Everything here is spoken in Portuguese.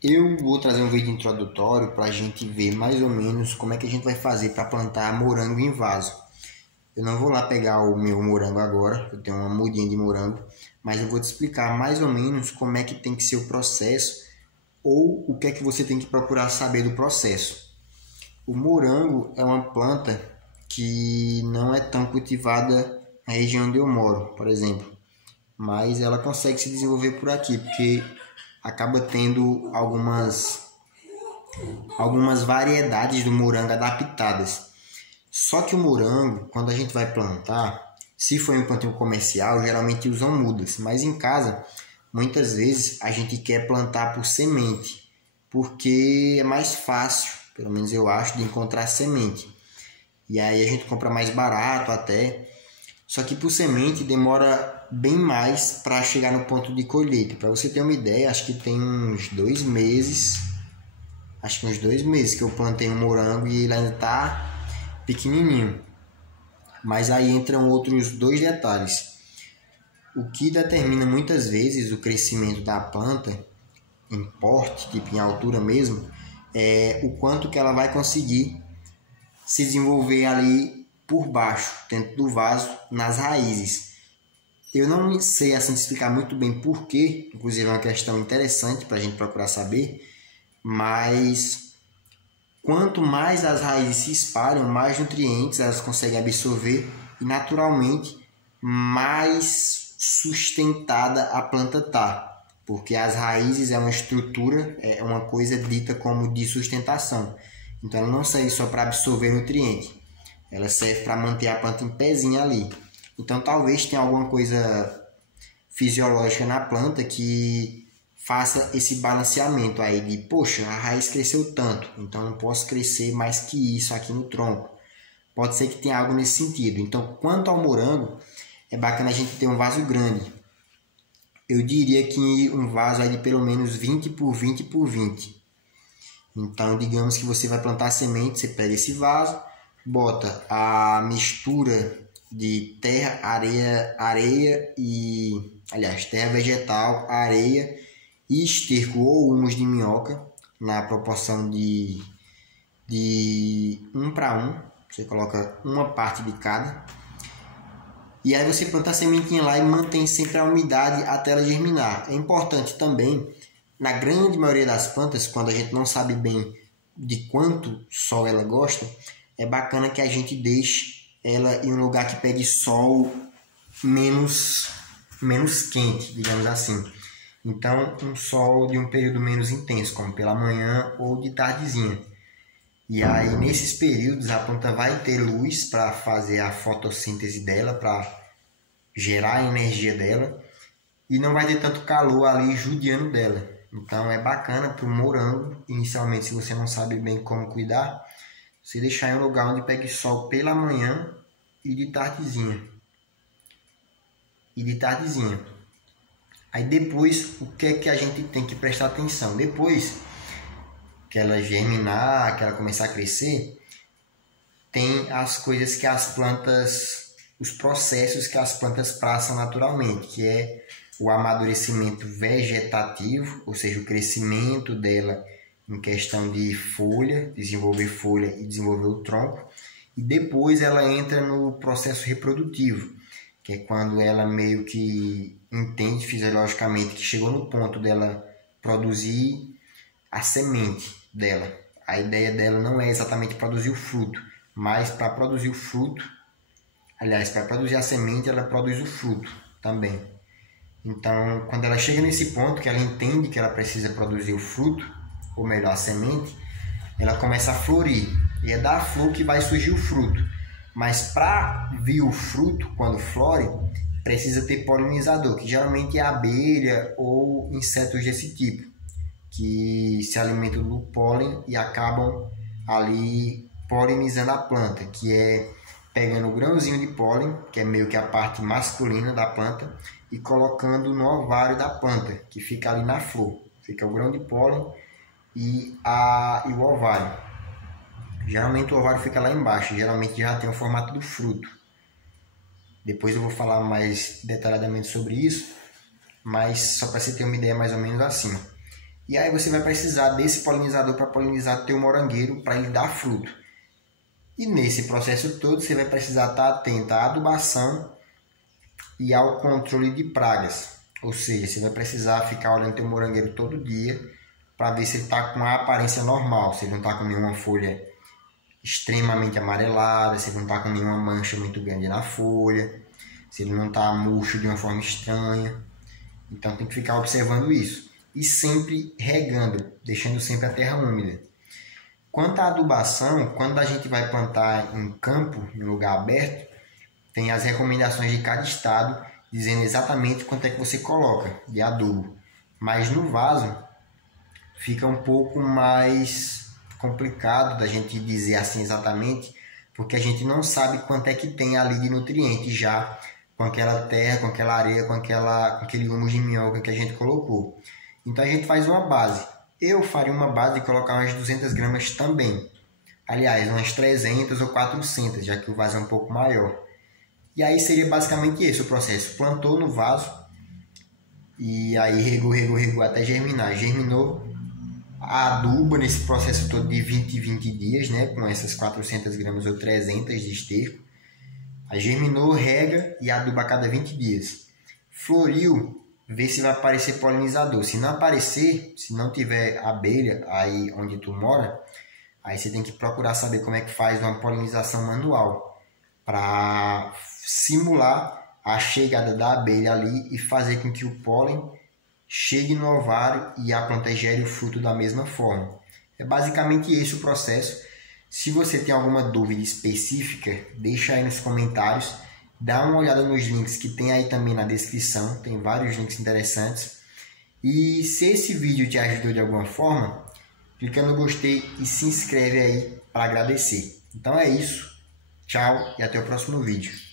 Eu vou trazer um vídeo introdutório para a gente ver mais ou menos como é que a gente vai fazer para plantar morango em vaso. Eu não vou lá pegar o meu morango agora, eu tenho uma mudinha de morango, mas eu vou te explicar mais ou menos como é que tem que ser o processo ou o que é que você tem que procurar saber do processo. O morango é uma planta que não é tão cultivada na região onde eu moro, por exemplo, mas ela consegue se desenvolver por aqui, porque acaba tendo algumas variedades do morango adaptadas. Só que o morango, quando a gente vai plantar, se for em um plantio comercial, geralmente usam mudas, mas em casa, muitas vezes a gente quer plantar por semente, porque é mais fácil, pelo menos eu acho, de encontrar semente. E aí a gente compra mais barato até. Só que por semente demora bem mais para chegar no ponto de colheita. Para você ter uma ideia, acho que tem uns 2 meses que eu plantei um morango e ele ainda está pequenininho. Mas aí entram outros dois detalhes. O que determina muitas vezes o crescimento da planta, em porte, tipo em altura mesmo, é o quanto que ela vai conseguir se desenvolver ali por baixo, dentro do vaso, nas raízes. Eu não sei assim explicar muito bem porquê, inclusive é uma questão interessante para a gente procurar saber, mas quanto mais as raízes se espalham, mais nutrientes elas conseguem absorver e naturalmente mais sustentada a planta está, porque as raízes é uma estrutura, é uma coisa dita como de sustentação. Então ela não serve só para absorver nutriente, ela serve para manter a planta em pezinho ali. Então talvez tenha alguma coisa fisiológica na planta que faça esse balanceamento aí de, poxa, a raiz cresceu tanto, então não posso crescer mais que isso aqui no tronco. Pode ser que tenha algo nesse sentido. Então, quanto ao morango, é bacana a gente ter um vaso grande. Eu diria que um vaso aí de pelo menos 20 por 20 por 20. Então, digamos que você vai plantar semente, você pega esse vaso, bota a mistura de terra, areia e, aliás, terra vegetal, areia e esterco ou humus de minhoca na proporção de 1 para 1. Você coloca uma parte de cada. E aí você planta a sementinha lá e mantém sempre a umidade até ela germinar. É importante também, na grande maioria das plantas, quando a gente não sabe bem de quanto sol ela gosta, é bacana que a gente deixe ela em um lugar que pegue sol menos quente, digamos assim. Então, um sol de um período menos intenso, como pela manhã ou de tardezinha. E aí, nesses períodos, a planta vai ter luz para fazer a fotossíntese dela, para gerar a energia dela, e não vai ter tanto calor ali judiando dela. Então, é bacana para o morango, inicialmente, se você não sabe bem como cuidar, você deixar em um lugar onde pegue sol pela manhã e de tardezinha. Aí depois, o que é que a gente tem que prestar atenção? Depois que ela germinar, que ela começar a crescer, tem as coisas que as plantas, os processos que as plantas passam naturalmente, que é o amadurecimento vegetativo, ou seja, o crescimento dela em questão de folha, desenvolver folha e desenvolver o tronco, e depois ela entra no processo reprodutivo, que é quando ela meio que entende fisiologicamente que chegou no ponto dela produzir a semente dela. A ideia dela não é exatamente produzir o fruto, mas para produzir o fruto, aliás, para produzir a semente, ela produz o fruto também. Então, quando ela chega nesse ponto que ela entende que ela precisa produzir o fruto, ou melhor, a semente, ela começa a florir. E é da flor que vai surgir o fruto. Mas para vir o fruto, quando flore, precisa ter polinizador, que geralmente é abelha ou insetos desse tipo, que se alimentam do pólen e acabam ali polinizando a planta, que é pegando o grãozinho de pólen, que é meio que a parte masculina da planta, e colocando no ovário da planta, que fica ali na flor. Fica o grão de pólen e o ovário. Geralmente o ovário fica lá embaixo, geralmente já tem o formato do fruto. Depois eu vou falar mais detalhadamente sobre isso, mas só para você ter uma ideia mais ou menos assim. E aí você vai precisar desse polinizador para polinizar teu morangueiro para ele dar fruto. E nesse processo todo você vai precisar estar atento à adubação e ao controle de pragas. Ou seja, você vai precisar ficar olhando teu morangueiro todo dia para ver se ele está com a aparência normal, se ele não está com nenhuma folha extremamente amarelada, se ele não está com nenhuma mancha muito grande na folha, se ele não está murcho de uma forma estranha. Então tem que ficar observando isso. E sempre regando, deixando sempre a terra úmida. Quanto à adubação, quando a gente vai plantar em campo, em lugar aberto, tem as recomendações de cada estado dizendo exatamente quanto é que você coloca de adubo. Mas no vaso fica um pouco mais complicado da gente dizer assim exatamente, porque a gente não sabe quanto é que tem ali de nutriente já com aquela terra, com aquela areia, com aquele humus de minhoca que a gente colocou. Então a gente faz uma base. Eu faria uma base de colocar umas 200 gramas também. Aliás, umas 300 ou 400, já que o vaso é um pouco maior. E aí seria basicamente esse o processo. Plantou no vaso e aí regou até germinar. Germinou, aduba nesse processo todo de 20 dias, né, com essas 400 gramas ou 300 de esterco. Aí germinou, rega e aduba a cada 20 dias. Floriu, vê se vai aparecer polinizador. Se não aparecer, se não tiver abelha aí onde tu mora, aí você tem que procurar saber como é que faz uma polinização manual para simular a chegada da abelha ali e fazer com que o pólen chegue no ovário e a planta gere o fruto da mesma forma. É basicamente esse o processo. Se você tem alguma dúvida específica, deixa aí nos comentários. Dá uma olhada nos links que tem aí também na descrição. Tem vários links interessantes. E se esse vídeo te ajudou de alguma forma, clica no gostei e se inscreve aí para agradecer. Então é isso. Tchau e até o próximo vídeo.